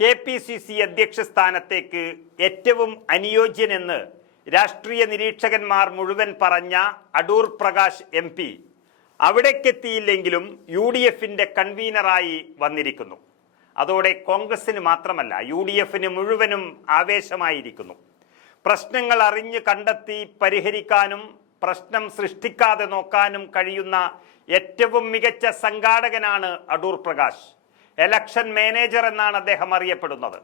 K P C C അധ്യക്ഷ സ്ഥാനത്തേക്ക് ഏറ്റവും അനുയോജ്യനെന്ന് രാഷ്ട്രീയ നിരീക്ഷകന്മാർ മുഴുവൻ പറഞ്ഞ അടൂർ പ്രകാശ് എം പി. അവിടേക്കെത്തിയില്ലെങ്കിലും യു ഡി എഫിന്റെ കൺവീനറായി വന്നിരിക്കുന്നു. അതോടെ കോൺഗ്രസിന് മാത്രമല്ല യു ഡി എഫിന് മുഴുവനും ആവേശമായിരിക്കുന്നു. പ്രശ്നങ്ങൾ അറിഞ്ഞ് കണ്ടെത്തി പരിഹരിക്കാനും പ്രശ്നം സൃഷ്ടിക്കാതെ നോക്കാനും കഴിയുന്ന ഏറ്റവും മികച്ച സംഘാടകനാണ് അടൂർ പ്രകാശ്. എലക്ഷൻ മാനേജർ എന്നാണ് അദ്ദേഹം അറിയപ്പെടുന്നത്.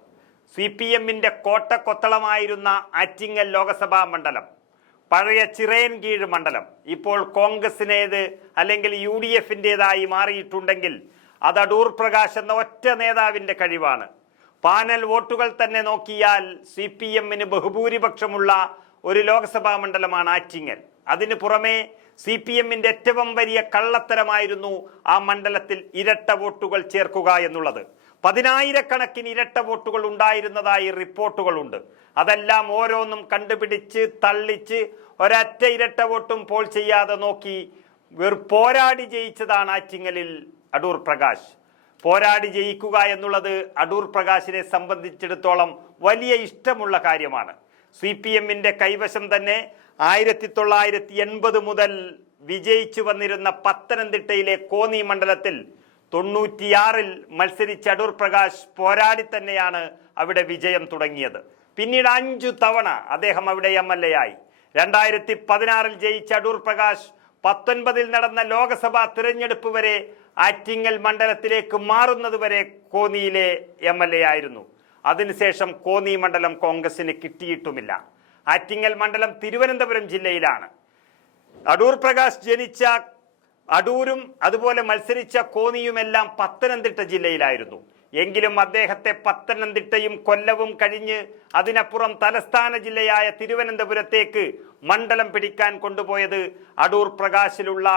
സി പി എമ്മിന്റെ കോട്ടക്കൊത്തളമായിരുന്ന ആറ്റിങ്ങൽ ലോകസഭാ മണ്ഡലം പഴയ ചിറയൻ ചിറയൻകീഴ് മണ്ഡലം ഇപ്പോൾ കോൺഗ്രസിനേത് അല്ലെങ്കിൽ യു ഡി എഫിന്റേതായി മാറിയിട്ടുണ്ടെങ്കിൽ അത് അടൂർ പ്രകാശ് എന്ന ഒറ്റ നേതാവിന്റെ കഴിവാണ്. പാനൽ വോട്ടുകൾ തന്നെ നോക്കിയാൽ സി പി എമ്മിന് ബഹുഭൂരിപക്ഷമുള്ള ഒരു ലോക്സഭാ മണ്ഡലമാണ് ആറ്റിങ്ങൽ. അതിന് പുറമെ സി പി എമ്മിന്റെ ഏറ്റവും വലിയ കള്ളത്തരമായിരുന്നു ആ മണ്ഡലത്തിൽ ഇരട്ട വോട്ടുകൾ ചേർക്കുക എന്നുള്ളത്. പതിനായിരക്കണക്കിന് ഇരട്ട വോട്ടുകൾ ഉണ്ടായിരുന്നതായി റിപ്പോർട്ടുകളുണ്ട്. അതെല്ലാം ഓരോന്നും കണ്ടുപിടിച്ച് തള്ളിച്ച് ഒരറ്റ ഇരട്ട വോട്ടും പോൾ ചെയ്യാതെ നോക്കി പോരാടി ജയിച്ചതാണ് ആറ്റിങ്ങലിൽ അടൂർ പ്രകാശ്. പോരാടി ജയിക്കുക എന്നുള്ളത് അടൂർ പ്രകാശിനെ സംബന്ധിച്ചിടത്തോളം വലിയ ഇഷ്ടമുള്ള കാര്യമാണ്. സി പി എമ്മിന്റെ കൈവശം തന്നെ ആയിരത്തി തൊള്ളായിരത്തി എൺപത് മുതൽ വിജയിച്ചു വന്നിരുന്ന പത്തനംതിട്ടയിലെ കോന്നി മണ്ഡലത്തിൽ തൊണ്ണൂറ്റിയാറിൽ മത്സരിച്ച അടൂർ പ്രകാശ് പോരാടി തന്നെയാണ് അവിടെ വിജയം തുടങ്ങിയത്. പിന്നീട് അഞ്ചു തവണ അദ്ദേഹം അവിടെ എം എൽ എ ആയി. രണ്ടായിരത്തി പതിനാറിൽ ജയിച്ച അടൂർ പ്രകാശ് പത്തൊൻപതിൽ നടന്ന ലോക്സഭാ തിരഞ്ഞെടുപ്പ് വരെ ആറ്റിങ്ങൽ മണ്ഡലത്തിലേക്ക് മാറുന്നത് വരെ കോന്നിയിലെ എം എൽ എ ആയിരുന്നു. അതിനുശേഷം കോന്നി മണ്ഡലം കോൺഗ്രസിന് കിട്ടിയിട്ടുമില്ല. ആറ്റിങ്ങൽ മണ്ഡലം തിരുവനന്തപുരം ജില്ലയിലാണ്. അടൂർ പ്രകാശ് ജനിച്ച അടൂരും അതുപോലെ മത്സരിച്ച കോന്നിയുമെല്ലാം പത്തനംതിട്ട ജില്ലയിലായിരുന്നു. എങ്കിലും അദ്ദേഹത്തെ പത്തനംതിട്ടയും കൊല്ലവും കഴിഞ്ഞ് അതിനപ്പുറം തലസ്ഥാന ജില്ലയായ തിരുവനന്തപുരത്തേക്ക് മണ്ഡലം പിടിക്കാൻ കൊണ്ടുപോയത് അടൂർ പ്രകാശിലുള്ള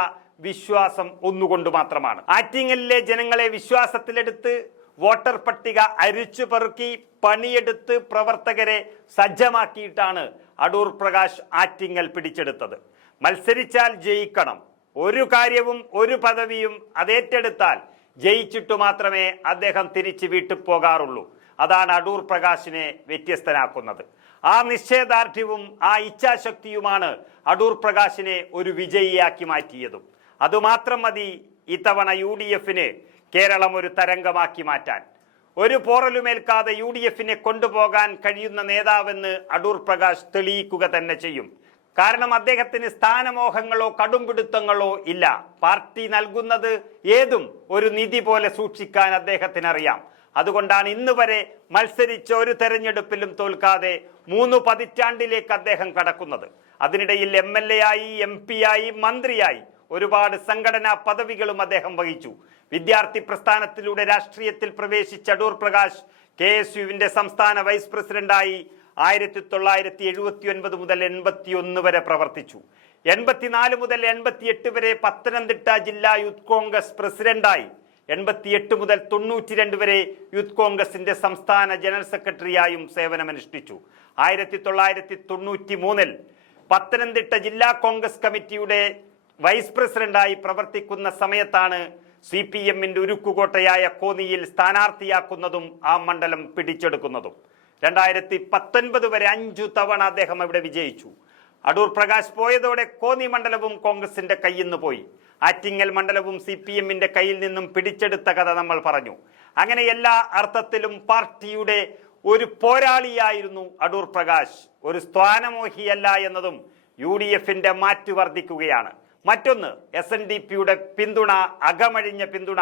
വിശ്വാസം ഒന്നുകൊണ്ട് മാത്രമാണ്. ആറ്റിങ്ങലിലെ ജനങ്ങളെ വിശ്വാസത്തിലെടുത്ത് വോട്ടർ പട്ടിക അരിച്ചു പെറുക്കി പണിയെടുത്ത് പ്രവർത്തകരെ സജ്ജമാക്കിയിട്ടാണ് അടൂർ പ്രകാശ് ആറ്റിങ്ങൽ പിടിച്ചെടുത്തത്. മത്സരിച്ചാൽ ജയിക്കണം. ഒരു കാര്യവും ഒരു പദവിയും അതേറ്റെടുത്താൽ ജയിച്ചിട്ടു മാത്രമേ അദ്ദേഹം തിരിച്ച് വീട്ടിൽ പോകാറുള്ളൂ. അതാണ് അടൂർ പ്രകാശിനെ വ്യത്യസ്തനാക്കുന്നത്. ആ നിശ്ചയദാർഢ്യവും ആ ഇച്ഛാശക്തിയുമാണ് അടൂർ പ്രകാശിനെ ഒരു വിജയിയാക്കി മാറ്റിയതും. അതുമാത്രം മതി ഇത്തവണ യു ഡി എഫിന് കേരളം ഒരു തരംഗമാക്കി മാറ്റാൻ. ഒരു പോറലുമേൽക്കാതെ യു ഡി എഫിനെ കൊണ്ടുപോകാൻ കഴിയുന്ന നേതാവെന്ന് അടൂർ പ്രകാശ് തെളിയിക്കുക തന്നെ ചെയ്യും. കാരണം അദ്ദേഹത്തിന് സ്ഥാനമോഹങ്ങളോ കടുംപിടുത്തങ്ങളോ ഇല്ല. പാർട്ടി നൽകുന്നത് ഏതും ഒരു നിധി പോലെ സൂക്ഷിക്കാൻ അദ്ദേഹത്തിന് അറിയാം അതുകൊണ്ടാണ് ഇന്ന് വരെ മത്സരിച്ച ഒരു തെരഞ്ഞെടുപ്പിലും തോൽക്കാതെ മൂന്ന് പതിറ്റാണ്ടിലേക്ക് അദ്ദേഹം കടക്കുന്നത്. അതിനിടയിൽ എം എൽ എ ആയി എം പി ആയി മന്ത്രിയായി ഒരുപാട് സംഘടനാ പദവികളും അദ്ദേഹം വഹിച്ചു. വിദ്യാർത്ഥി പ്രസ്ഥാനത്തിലൂടെ രാഷ്ട്രീയത്തിൽ പ്രവേശിച്ച അടൂർ പ്രകാശ് കെ എസ് യുവിന്റെ സംസ്ഥാന വൈസ് പ്രസിഡന്റായി ആയിരത്തി തൊള്ളായിരത്തി എഴുപത്തി ഒൻപത് മുതൽ എൺപത്തി ഒന്ന് വരെ പ്രവർത്തിച്ചു. എൺപത്തിനാല് മുതൽ എൺപത്തിയെട്ട് വരെ പത്തനംതിട്ട ജില്ലാ യൂത്ത് കോൺഗ്രസ് പ്രസിഡന്റായി. എൺപത്തിയെട്ട് മുതൽ തൊണ്ണൂറ്റി രണ്ട് വരെ യൂത്ത് കോൺഗ്രസിന്റെ സംസ്ഥാന ജനറൽ സെക്രട്ടറിയായും സേവനമനുഷ്ഠിച്ചു. ആയിരത്തി തൊള്ളായിരത്തി തൊണ്ണൂറ്റി മൂന്നിൽ പത്തനംതിട്ട ജില്ലാ കോൺഗ്രസ് കമ്മിറ്റിയുടെ വൈസ് പ്രസിഡന്റായി പ്രവർത്തിക്കുന്ന സമയത്താണ് സി പി എമ്മിന്റെ ഉരുക്കുകോട്ടയായ കോന്നിയിൽ സ്ഥാനാർത്ഥിയാക്കുന്നതും ആ മണ്ഡലം പിടിച്ചെടുക്കുന്നതും. രണ്ടായിരത്തി പത്തൊൻപത് വരെ അഞ്ചു തവണ അദ്ദേഹം അവിടെ വിജയിച്ചു. അടൂർ പ്രകാശ് പോയതോടെ കോന്നി മണ്ഡലവും കോൺഗ്രസിന്റെ കയ്യിൽ നിന്ന് പോയി. ആറ്റിങ്ങൽ മണ്ഡലവും സി പി എമ്മിന്റെ കയ്യിൽ നിന്നും പിടിച്ചെടുത്ത കഥ നമ്മൾ പറഞ്ഞു. അങ്ങനെ എല്ലാ അർത്ഥത്തിലും പാർട്ടിയുടെ ഒരു പോരാളിയായിരുന്നു അടൂർ പ്രകാശ്. ഒരു സ്ഥാനമോഹിയല്ല എന്നതും യു ഡി എഫിന്റെ മാറ്റു വർദ്ധിക്കുകയാണ്. മറ്റൊന്ന് എസ് എൻ ഡി പിയുടെ പിന്തുണ അകമഴിഞ്ഞ പിന്തുണ.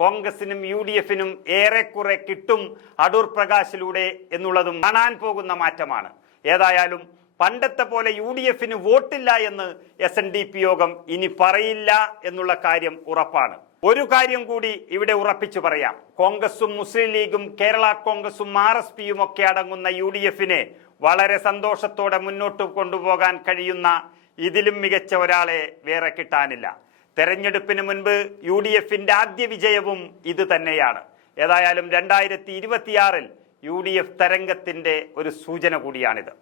കോൺഗ്രസിനും യു ഡി എഫിനും ഏറെക്കുറെ കിട്ടും അടൂർ പ്രകാശിലൂടെ എന്നുള്ളതും കാണാൻ പോകുന്ന മാറ്റമാണ്. ഏതായാലും പണ്ടത്തെ പോലെ യു ഡി എഫിന് വോട്ടില്ല എന്ന് എസ് എൻ ഡി പി യോഗം ഇനി പറയില്ല എന്നുള്ള കാര്യം ഉറപ്പാണ്. ഒരു കാര്യം കൂടി ഇവിടെ ഉറപ്പിച്ചു പറയാം. കോൺഗ്രസും മുസ്ലിം ലീഗും കേരള കോൺഗ്രസും ആർ എസ് പിയും ഒക്കെ അടങ്ങുന്ന യു ഡി എഫിനെ വളരെ സന്തോഷത്തോടെ മുന്നോട്ട് കൊണ്ടുപോകാൻ കഴിയുന്ന ഇതിലും മികച്ച ഒരാളെ വേറെ കിട്ടാനില്ല. തെരഞ്ഞെടുപ്പിന് മുൻപ് യു ഡി എഫിന്റെ ആദ്യ വിജയവും ഇത് തന്നെയാണ്. ഏതായാലും രണ്ടായിരത്തി ഇരുപത്തിയാറിൽ യു ഡി എഫ് തരംഗത്തിന്റെ ഒരു സൂചന കൂടിയാണിത്.